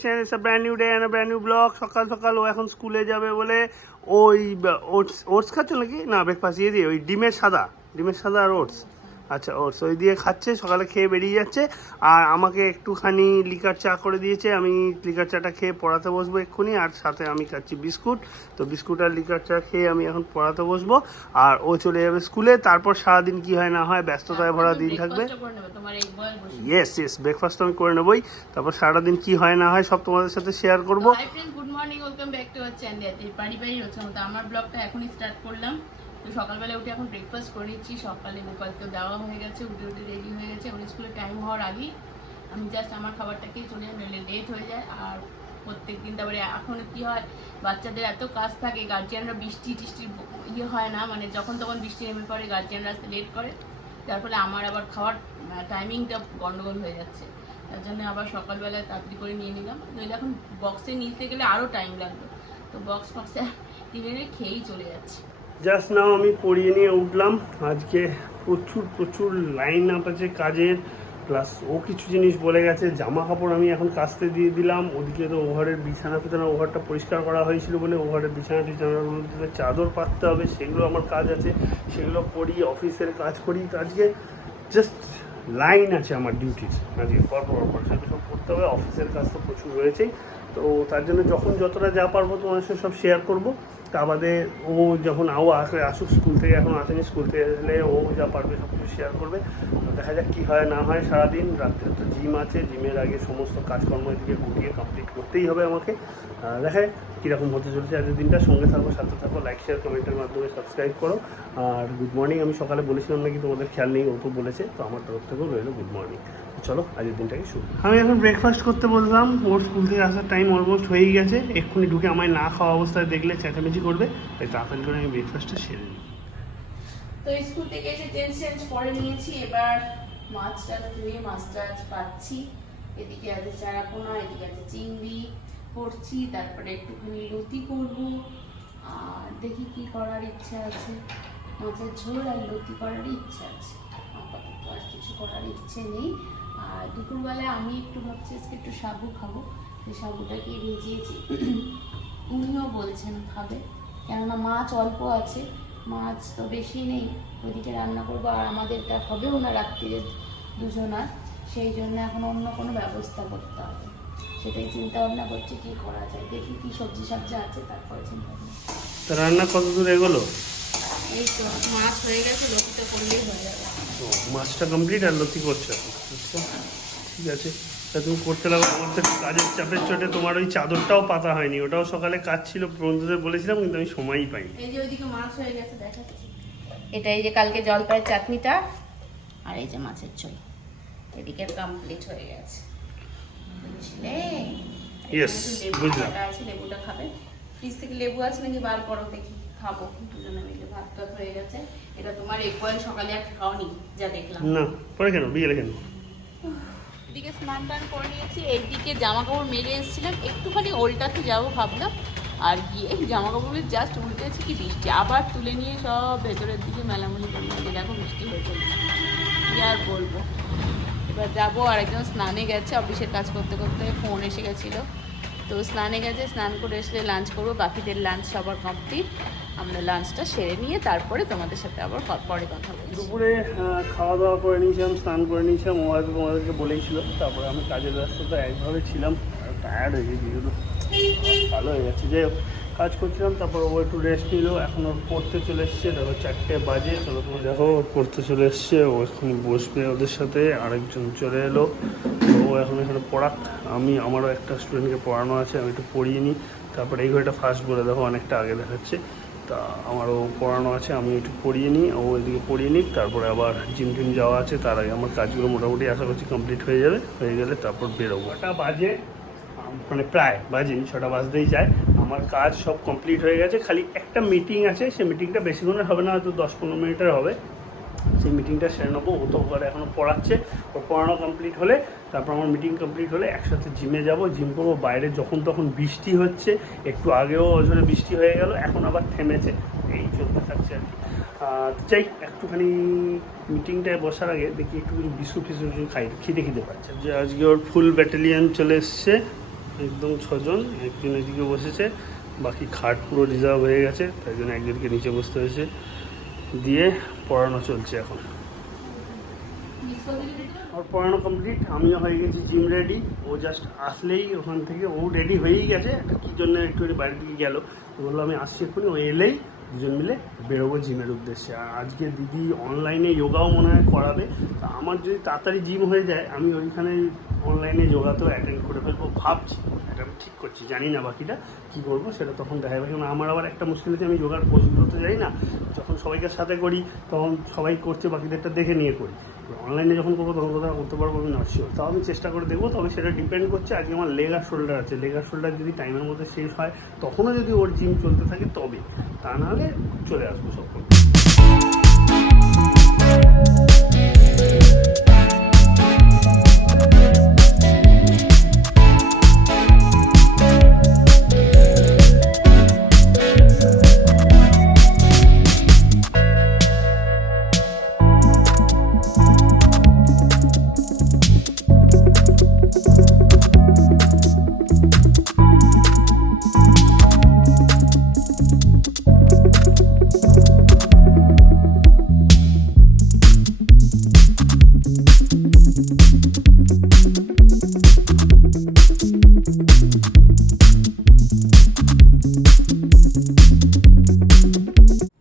দেখছেন it's a brand new day and a brand new blog. সকাল সকাল ও এখন স্কুলে যাবে বলে ওই ওটস খাচ্ছে নাকি না ব্রেকফাস্ট দিয়ে ওই ডিমের সাদা আর ওটস। আচ্ছা ওটস ওই দিয়ে খাচ্ছে, সকালে খেয়ে বেরিয়ে যাচ্ছে। আর আমাকে একটুখানি লিকার চা করে দিয়েছে, আমি লিকার চাটা খেয়ে পড়াতে বসবো এক্ষুনি। আর সাথে আমি খাচ্ছি বিস্কুট, তো বিস্কুট আর লিকার চা খেয়ে আমি এখন পড়াতে বসবো। আর ও চলে যাবে স্কুলে। তারপর সারাদিন কি হয় না হয় ব্যস্ততায় ভরা দিন থাকবে। ইয়েস ব্রেকফাস্ট আমি করে নেবই। তারপর সারাদিন কি হয় না হয় সব তোমাদের সাথে শেয়ার করবো। Good morning, welcome back to our channel. বাড়ি হচ্ছে আমার ব্লগটা এখনই স্টার্ট করলাম। তো সকালবেলা উঠে এখন ব্রেকফাস্ট করে নিচ্ছি। সকালে গোপালকে দেওয়া হয়ে গেছে, উঠে রেডি হয়ে গেছে। ওর স্কুলে টাইম হওয়ার আগেই আমি জাস্ট আমার খাবারটাকেই চলে যাই, নইলে লেট হয়ে যায়। আর প্রত্যেকদিন তারপরে এখন কি হয়, বাচ্চাদের এত কাজ থাকে, গার্জিয়ানরা বৃষ্টি হয় না, মানে যখন তখন বৃষ্টি নেমে পড়ে, গার্জিয়ানরা আসতে লেট করে, যার ফলে আমার আবার খাওয়ার টাইমিংটা গন্ডগোল হয়ে যাচ্ছে। তার জন্য আবার সকালবেলায় তাড়াতাড়ি করে নিয়ে নিলাম, নইলে এখন বক্সে নিতে গেলে আরও টাইম লাগবে। তো বক্সে টিফিনে খেয়েই চলে যাচ্ছে। জাস্ট নাও আমি পড়িয়ে নিয়ে উঠলাম। আজকে প্রচুর লাইন আপ আছে কাজের, প্লাস ও কিছু জিনিস বলে গেছে। জামা কাপড় আমি এখন কাচতে দিয়ে দিলাম। ওদিকে তো ওভারের বিছানা ওভারটা পরিষ্কার করা হয়েছিল বলে ওভারের বিছানাগুলোতে চাদর পাততে হবে, সেগুলো আমার কাজ আছে, সেগুলো করি, অফিসের কাজ করি। তো আজকে জাস্ট লাইন আছে আমার ডিউটির, আজকে পরপর সেগুলো সব করতে হবে। অফিসের কাজ তো প্রচুর রয়েছেই, তো তার জন্য যখন যতটা যা পারবো তোমার সাথে সব শেয়ার করবো। তা বাদে ও যখন আসুক স্কুল থেকে, এখন আসেনি, স্কুল থেকে এলে ও যা পারবে সব কিছু শেয়ার করবে। দেখা যাক কী হয় না হয় সারাদিন। রাত্রে তো জিম আছে, জিমের আগে সমস্ত কাজকর্ম এদিকে গুটিয়ে কমপ্লিট করতেই হবে আমাকে। দেখা যাক কীরকম হতে চলেছে আজকের দিনটা। সঙ্গে থাকো, সাথে থাকো, লাইক শেয়ার কমেন্টের মাধ্যমে সাবস্ক্রাইব করো। আর গুড মর্নিং আমি সকালে বলেছিলাম নাকি তোমাদের খেয়াল নেই, ও তো বলেছে, তো আমার তরফ থেকেও রইলো গুড মর্নিং। চলো আজকের দিনটাকে শুরু। আমি এখন ব্রেকফাস্ট করতে বললাম। ওর স্কুল থেকে আসার টাইম অলমোস্ট হয়েই গেছে। এক্ষুনি ঢুকে আমায় না খাওয়া অবস্থায় দেখলে চেঁচামেচি করবে, তাই তাড়াতাড়ি করে আমি ব্রেকফাস্টটা সেরে নিই। তো স্কুল থেকে এসে চেঞ্জ করে নিয়েছি। এবার মাছটা ধুয়ে মাছটা পাচ্ছি। এদিকে আছে চারাপোনা, এদিকে আছে চিংড়ি করছি, তারপরে একটুখানি লতি করবো। আর দেখি কি করার ইচ্ছা আছে, মাছের ঝোল আর লতি করার ইচ্ছা আছে। আপাতত আর কিছু করার ইচ্ছে নেই। আর দুপুরবেলায় আমি একটু ভাবছি আজকে একটু সাবু খাবো, সেই সাবুটাকে ভিজিয়েছি। উনিও বলছেন খাবে, কেননা মাছ অল্প আছে, মাছ তো বেশি নেই। ওইদিকে রান্না করবো, আর আমাদেরটা হবেও না রাত্রিরে দুজনার, সেই জন্য এখন অন্য কোনো ব্যবস্থা করতে হবে। সেটাই চিন্তা ভাবনা করছি কী করা যায়। দেখি কী সবজি আছে, তারপরে চিন্তা ভাবনা। তো রান্না কত দূর এগোলো? এই তো মাছ হয়ে গেছে, লতিটা করলেই হয়ে যাবে। ও মাছটা কমপ্লিট আর লতি করছো এখন? আচ্ছা ঠিক আছে, তা তুমি করতে লাগো। আমার তো কাজের চাপের চোটে তোমার ওই চাদরটাও পাতা হয়নি, ওটাও সকালে কাজ ছিল, বন্ধুদের বলেছিলাম, কিন্তু আমি সময়ই পাইনি। এই যে ওইদিকে মাছ হয়ে গেছে দেখাচ্ছি। এটা এই যে কালকে জলপাইয়ের চাটনিটা, আর এই যে মাছের ঝোল, এদিকে কমপ্লিট হয়ে গেছে। বুঝলে? ইয়েস বুঝলাম। আছে, লেবুটা খাবে? ফ্রিজ থেকে লেবু আছে নাকি বার করো দেখি, খাবো দুজনে মিলে। ভাত টাত হয়ে গেছে। এটা তোমার এক বয়েল সকালে আর খাওনি যা দেখলাম। না পরে কেন, বিকেলে কেন? এদিকে স্নান টান করে নিয়েছি, এইদিকে জামা কাপড় মেলে এসেছিলাম, একটুখানি ওল্টাতে যাবো ভাবলাম, আর গিয়ে জামা কাপড়গুলো জাস্ট উল্টেছি কি বৃষ্টি, আবার তুলে নিয়ে সব ভেতরের দিকে মেলামেলি করে নিয়ে দেখো বৃষ্টি হয়ে চলছে। কি আর বলবো। এবার যাবো, আর একজন স্নানে গেছে, অফিসের কাজ করতে করতে ফোন এসে গেছিলো, তো স্নানে গেছে, স্নান করে এসে লাঞ্চ করবো। বাকিদের লাঞ্চ সবার কমপ্লিট, আমরা লাঞ্চটা সেরে নিয়ে তারপরে তোমাদের সাথে আবার পরে কথা বলবো। দুপুরে খাওয়া দাওয়া করে নিয়েছিলাম, স্নান করে নিয়েছিলাম, ও হয়তো তোমাদেরকে বলেইছিল। তারপরে আমি কাজের ব্যস্ততা একভাবে ছিলাম, টায়ার্ড হয়ে গেছি, যেহেতু ভালো হয়ে যাচ্ছে। যাই হোক, কাজ করছিলাম, তারপর ও একটু রেস্ট নিল। এখন ওর পড়তে চলে এসছে, দেখো 4টে বাজে। চলো তুমি দেখো, ওর পড়তে চলে এসছে, ও এখন বসবে ওদের সাথে। আরেকজন চলে এলো, তো ও এখন এখানে পড়াক। আমারও একটা স্টুডেন্টকে পড়ানো আছে, আমি একটু পড়িয়ে নিই। তারপরে এই ঘড়িটা ফার্স্ট বলে দেখো অনেকটা আগে দেখাচ্ছে। তা আমারও পড়ানো আছে, আমি একটু পড়িয়ে নিই, ও এদিকে পড়িয়ে নিই। তারপরে আবার জিম টিম যাওয়া আছে, তার আগে আমার কাজগুলো মোটামুটি আশা করছি কমপ্লিট হয়ে যাবে। হয়ে গেলে তারপর বেরোবো। 6টা বাজে, মানে প্রায় বাজেনি, 6টা বাজতেই যায়। আমার কাজ সব কমপ্লিট হয়ে গেছে, খালি একটা মিটিং আছে। সেই মিটিংটা বেশিক্ষণের হবে না, হয়তো 10-15 মিনিটের হবে। সেই মিটিংটা সেরে নেবো। ও তো ঘরে এখনও পড়াচ্ছে, ওর পড়ানো কমপ্লিট হলে তারপর আমার মিটিং কমপ্লিট হলে একসাথে জিমে যাব। জিম করবো। বাইরে যখন তখন বৃষ্টি হচ্ছে, একটু আগেও ওজনে বৃষ্টি হয়ে গেল, এখন আবার থেমেছে, এই চলতে থাকছে আর কি। চাই একটুখানি মিটিংটায় বসার আগে দেখি একটু কিছু বিস্কুট ফিস্কুট খাই, খিদে পাচ্ছে। যে আজকে ওর ফুল ব্যাটালিয়ান চলে এসছে, একদম 6 জন, একজন এদিকে বসেছে, বাকি খাট পুরো রিজার্ভ হয়ে গেছে, তাই জন্য একজনকে নিচে বসতে হয়েছে। দিয়ে পড়ানো চলছে এখন। ওর পড়ানো কমপ্লিট, আমিও হয়ে গেছি জিম রেডি। ও জাস্ট আসলেই ওখান থেকে, ও রেডি হয়েই গেছে, একটা কী জন্য একটু বাইরের দিকে গেল, বললো আমি আসছি এক্ষুনি। ও এলেই দুজন মিলে বেরোবো জিমের উদ্দেশ্যে। আর আজকে দিদি অনলাইনে যোগাও মনে হয় করাবে। তা আমার যদি তাড়াতাড়ি জিম হয়ে যায়, আমি ওইখানে অনলাইনে যোগাতেও অ্যাটেন্ড করে ফেলবো ভাবছি। এটা আমি ঠিক করছি, জানি না বাকিটা কী করবো সেটা তখন দেখা যাবে। কারণ আমার আবার একটা মুশকিল আছে, আমি যোগার পোস্টগুলো তো যাই না, যখন সবাইকে সাথে করি তখন সবাই করছে, বাকিদেরটা দেখে নিয়ে করি। অনলাইনে যখন করবো তখন কোথাও করতে পারবো আমি নট শিওর। তাও আমি চেষ্টা করে দেখবো, তবে সেটা ডিপেন্ড করছে। আজকে আমার লেগ আর শোল্ডার আছে, লেগ আর শোল্ডার যদি টাইমের মধ্যে শেষ হয়, তখনও যদি ওর জিম চলতে থাকে তবে, তা নাহলে চলে আসবো সব করবো।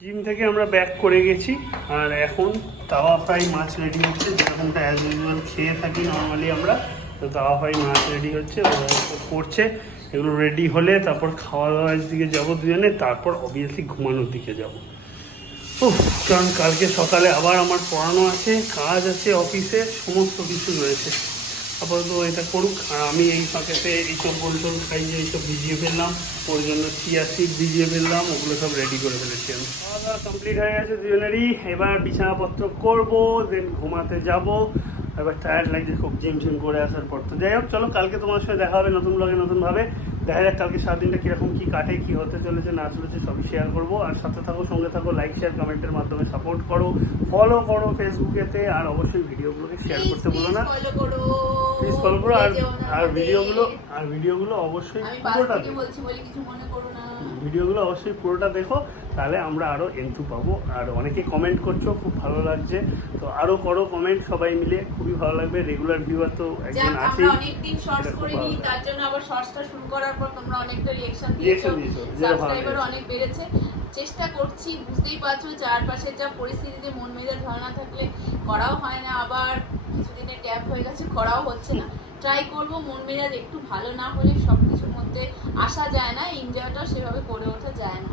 জিম থেকে আমরা ব্যাক করে গেছি, আর এখন তাওয়া ফ্রাই মাছ রেডি হচ্ছে, যেরকমটা অ্যাজ ইউজুয়াল খেয়ে থাকি নর্মালি আমরা। তো তাওয়া ফ্রাই মাছ রেডি হচ্ছে, করছে। এগুলো রেডি হলে তারপর খাওয়া দাওয়ার দিকে যাবো দুজনে, তারপর অবভিয়াসলি ঘুমানোর দিকে যাবো। কারণ কালকে সকালে আবার আমার পড়ানো আছে, কাজ আছে অফিসে, সমস্ত কিছু রয়েছে। আপাতত এটা করুক, আর আমি এই ফাঁকেতে এইসব বোলটোল খাই, যে এইসব ভিজিয়ে ফেললাম, ওর জন্য চিয়া সিড ভিজিয়ে ফেললাম, ওগুলো সব রেডি করে ফেলেছি আমি। খাওয়া দাওয়া কমপ্লিট হয়ে গেছে দুজনেরই, এবার বিছানাপত্র করবো, দেন ঘুমাতে যাব। এবার টায়ার্ড লাগছে খুব জিম ঝিম করে আসার পর। তো যাই হোক, চলো কালকে তোমার সাথে দেখা হবে নতুন ব্লগে নতুনভাবে। দেখা যাক কালকে সারাদিনটা কীরকম কী কাটে, কী হতে চলেছে না চলেছে সবই শেয়ার করবো। আর সাথে থাকো, সঙ্গে থাকো, লাইক শেয়ার কমেন্টের মাধ্যমে সাপোর্ট করো, ফলো করো ফেসবুকেতে, আর অবশ্যই ভিডিওগুলোকে শেয়ার করতে ভুলো না। প্লিজ ফলো করো। আর ভিডিওগুলো অবশ্যই পুরোটা ভিডিওগুলো অবশ্যই পুরোটা দেখো, তাহলে আমরা আরও এন্টু পাবো। আর অনেকে কমেন্ট করছো, খুব ভালো লাগছে, তো আরও করো কমেন্ট সবাই মিলে, খুবই ভালো লাগবে। রেগুলার ভিউয়ার তো একজন আছে, অনেকদিন শর্টস করিনি, তার জন্য আবার শর্টসটা শুরু করার পর তোমরা অনেকটা রিঅ্যাকশন দিয়েছো, সাবস্ক্রাইবার অনেক বেড়েছে। চেষ্টা করছি, বুঝতেই পারছো চারপাশের যা পরিস্থিতিতে মন মেজাজ ভালো না থাকলে করাও হয় না, আবার কিছুদিনের গ্যাপ হয়ে গেছে করাও হচ্ছে না। ট্রাই করবো, মন মেজাজ একটু ভালো না হলে সব কিছুর মধ্যে আসা যায় না, এনজয়টাও সেভাবে করে ওঠা যায় না।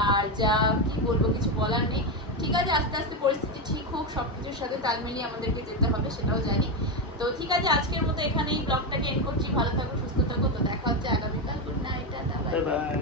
আর যা কি বলবো, কিছু বলার নেই। ঠিক আছে, আস্তে আস্তে পরিস্থিতি ঠিক হোক, সব কিছুর সাথে তাল মিলিয়ে আমাদেরকে যেতে হবে, সেটাও জানি। তো ঠিক আছে, আজকের মতো এখানেই ব্লগটাকে এন্ড করছি। ভালো থাকো, সুস্থ থাকো, তো দেখা হচ্ছে আগামীকাল। Good night, tata, bye bye.